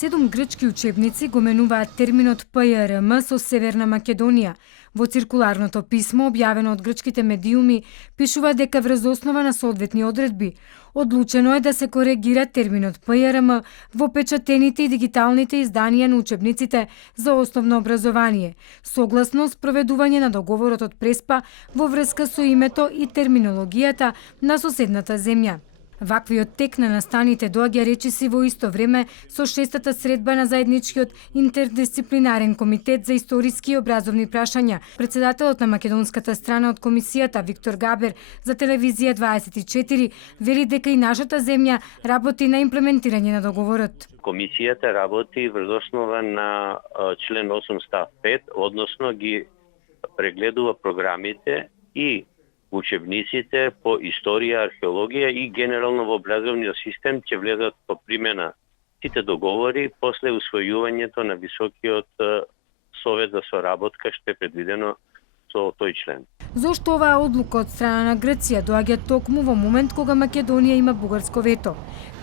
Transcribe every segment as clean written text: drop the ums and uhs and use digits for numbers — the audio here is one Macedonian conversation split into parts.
7 грчки учебници го менуваат терминот ПЈРМ со Северна Македонија. Во циркуларното писмо, објавено од грчките медиуми, пишува дека врз основа на соодветни одредби, одлучено е да се коригира терминот ПЈРМ во печатените и дигиталните изданија на учебниците за основно образование, согласно спроведување на договорот од Преспа во врска со името и терминологијата на соседната земја. Ваквиот тек на настаните доаѓа речиси во исто време со шестата средба на заедничкиот интердисциплинарен комитет за историски и образовни прашања. Председателот на македонската страна од комисијата Виктор Габер за телевизија 24 вели дека и нашата земја работи на имплементирање на договорот. Комисијата работи врз основа на член 8 став 5, односно ги прегледува програмите и учебниците по историја, археологија и генерално во образовниот систем ќе влезат по примена сите договори после усвојувањето на Високиот совет за соработка што е предвидено со тој член. Зошто оваа одлука од страна на Грција доаѓа токму во момент кога Македонија има бугарско вето?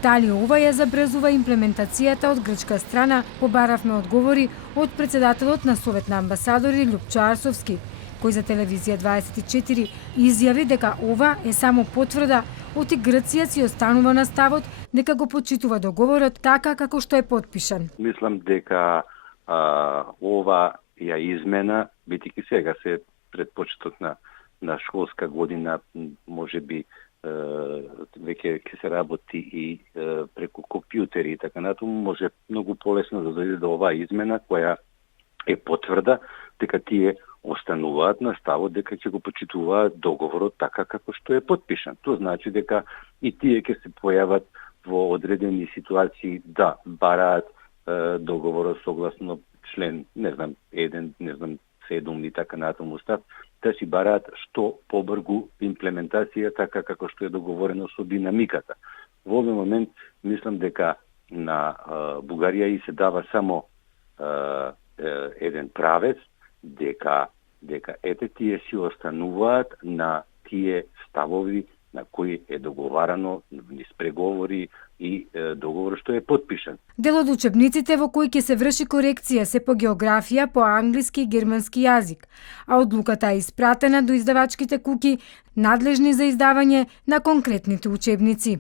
Дали ова ја забрзува имплементацијата од грчка страна, побаравме одговори од председателот на Совет на амбасадори Љупчо Арсовски, кој за телевизија 24 изјави дека ова е само потврда оти Грција си останува на ставот дека го почитува договорот така како што е потпишан. Мислам дека ова ја измена, бидејќи сега се пред почетот на школска година, можеби веќе ќе се работи и преку компјутери и така натаму, може многу полесно да дојде до оваа измена која е потврда дека тие остануваат на ставот дека ќе го почитуваат договорот така како што е потпишан. Тоа значи дека и тие ќе се појават во одредени ситуации да бараат договорот согласно член, 1, 7 и така натаму став, да си бараат што побргу имплементација така како што е договорено со динамиката. Во овој момент мислам дека на Бугарија и се дава само еден правец дека ете тие си остануваат на тие ставови на кои е договарано низ преговори и договор што е потпишан. Дел од учебниците во кои ќе се врши корекција се по географија, по англиски и германски јазик, а одлуката е испратена до издавачките куќи надлежни за издавање на конкретните учебници.